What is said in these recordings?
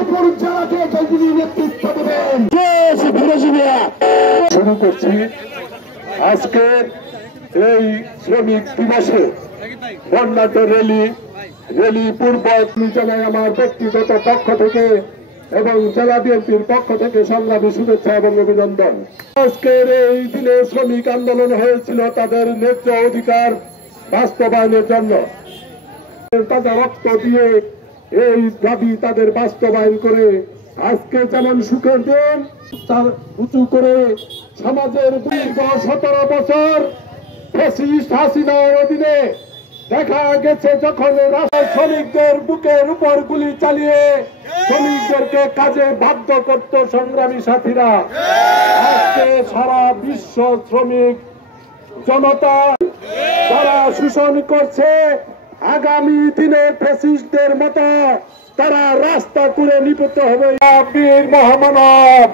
জামালপুর জেলাকে যিনি নেতৃত্ব দেবেন। শুরু করছি আজকের এই শ্রমিক দিবসে বর্ণাঢ্য র্যালি পূর্ব জানাই আমার ব্যক্তিগত পক্ষ থেকে এবং জেলা বিএনপির পক্ষ থেকে সংগ্রামী শুভেচ্ছা এবং অভিনন্দন। আজকের এই দিনে শ্রমিক আন্দোলন হয়েছিল তাদের ন্যায্য অধিকার বাস্তবায়নের জন্য। তাদের রক্ত দিয়ে এই দাবি তাদের বাস্তবায়ন করে আজকে যেমন সুখের দিন তার উঁচু করে সমাজের দীর্ঘ 17 বছর ফ্যাসিস্ট হাসিনার অধীনে দেখা গেছে যখন শ্রমিকদের বুকের উপর গুলি চালিয়ে শ্রমিকদেরকে কাজে বাধ্য করত সংগ্রামী সাথীরা, আজকে সারা বিশ্ব শ্রমিক জনতা তারা শোষণ করছে। আগামী দিনে ফ্যাসিস্টদের মতো তারা রাস্তা করে নিপত হবে। বীর মহামানব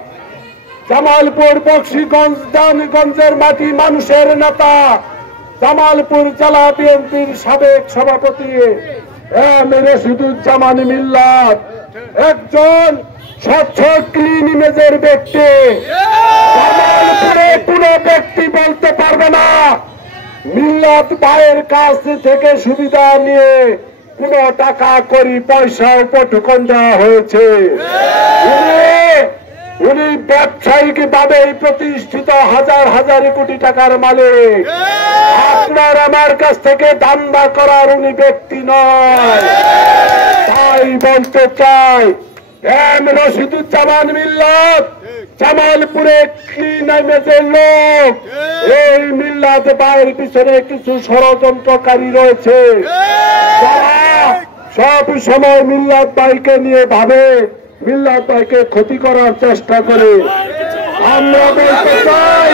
জামালপুর বক্সিগঞ্জ দানগঞ্জের মাটি মানুষের নেতা জামালপুর জেলা বিএনপির সাবেক সভাপতি এম রশিদুজ্জামান মিল্লাত একজন স্বচ্ছ ক্লিন ইমেজের ব্যক্তি। জামালপুরে কোনো ব্যক্তি বলতে পারবে না মিল্লাত ভাইয়ের কাছ থেকে সুবিধা নিয়ে কোন টাকা করি পয়সা উপঢৌকন দেওয়া হয়েছে। উনি ব্যবসায়িক ভাবে প্রতিষ্ঠিত হাজার হাজার কোটি টাকার মালিক। আপনার আমার কাছ থেকে দান্দা করার উনি ব্যক্তি নয়। তাই বলতে চাই এম রশিদুজ্জামান মিল্লাত জামালপুরে ক্লিন ইমেজের লোক। এই মিল্লাত ভাইয়ের পিছনে কিছু ষড়যন্ত্রকারী রয়েছে যারা সব সময় মিল্লাত ভাইকে নিয়ে ভাবে, মিল্লাত ভাইকে ক্ষতি করার চেষ্টা করে। আমরা বলতে চাই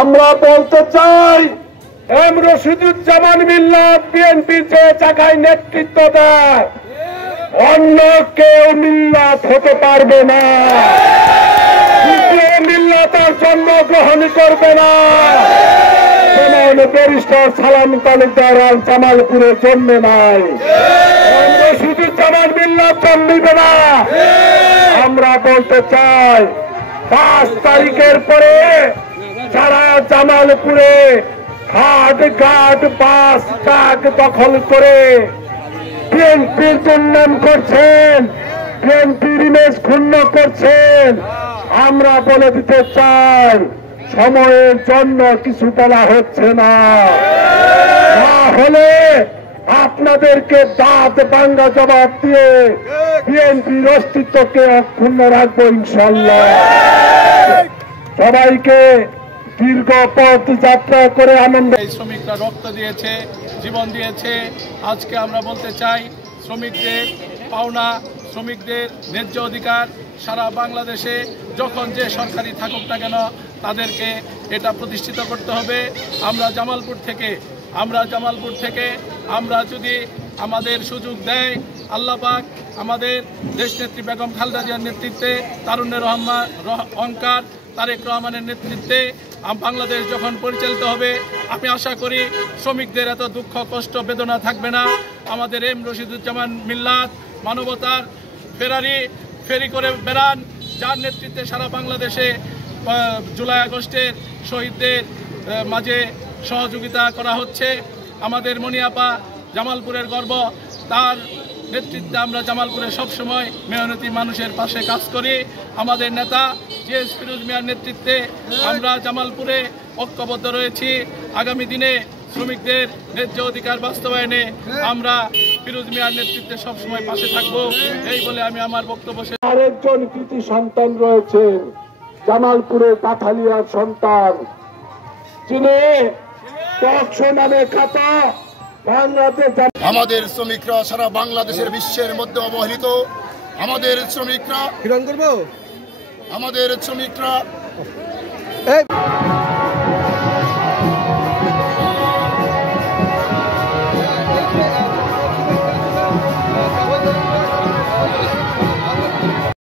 আমরা বলতে চাই এম রশিদুজ্জামান মিল্লাত বিএনপির যে জায়গায় নেতৃত্ব দেয় অন্য কেউ মিল্লাত হতে পারবে না। মিল্লাতের জন্মগ্রহণ করবে না। যেমন ব্যারিস্টার সালাম তালুকদার জামালপুরে জন্মে নাই, এম রশিদুজ্জামান মিল্লাত জন্মিবে না। আমরা বলতে চাই 5 তারিখের পরে যারা জামালপুরে হাট ঘাট বাস ট্রাক দখল করে বিএনপির দুর্নাম করছেন, বিএনপির ইমেজ ক্ষুণ্ণ করছেন, আমরা বলে দিতে চাই সময়ের জন্য কিছু বলা হচ্ছে না, হলে আপনাদেরকে দাঁত ভাঙ্গা জবাব দিয়ে বিএনপির অস্তিত্বকে অক্ষুণ্ণ রাখবো ইনশাল্লাহ। সবাইকে দীর্ঘ পথ যাত্রা করে আনন্দ। শ্রমিকরা রক্ত দিয়েছে, জীবন দিয়েছে। আজকে আমরা বলতে চাই শ্রমিকদের পাওনা, শ্রমিকদের ন্যায্য অধিকার সারা বাংলাদেশে যখন যে সরকারি থাকুক না কেন তাদেরকে এটা প্রতিষ্ঠিত করতে হবে। আমরা জামালপুর থেকে আমরা যদি আমাদের সুযোগ দেয় আল্লাহ পাক, আমাদের দেশনেত্রী বেগম খালেদা জিয়ার নেতৃত্বে, তারুণ্যের অহংকার তারেক রহমানের নেতৃত্বে বাংলাদেশ যখন পরিচালিত হবে, আমি আশা করি শ্রমিকদের এত দুঃখ কষ্ট বেদনা থাকবে না। আমাদের এম রশিদুজ্জামান মিল্লাত মানবতার ফেরি করে বেড়ান, যার নেতৃত্বে সারা বাংলাদেশে জুলাই আগস্টের শহীদদের মাঝে সহযোগিতা করা হচ্ছে। আমাদের মনিয়াপা জামালপুরের গর্ব, তার নেতৃত্বে আমরা জামালপুরে সবসময় মেহনতি মানুষের পাশে কাজ করি। আমাদের নেতা জিএস ফিরোজ মিয়ার নেতৃত্বে আমরা জামালপুরে ঐক্যবদ্ধ রয়েছি। আগামী দিনে শ্রমিকদের ন্যায্য অধিকার বাস্তবায়নে আমরা ফিরোজ মিয়ার নেতৃত্বে সবসময় পাশে থাকবো, এই বলে আমি আমার বক্তব্য শেষ। আরেকজন কৃতি সন্তান রয়েছেন জামালপুরের কাঠালিয়ার সন্তান, যিনি টকশো নামে খ্যাত। আমাদের শ্রমিকরা সারা বাংলাদেশের বিশ্বের মধ্যে অবহেলিত। আমাদের শ্রমিকরা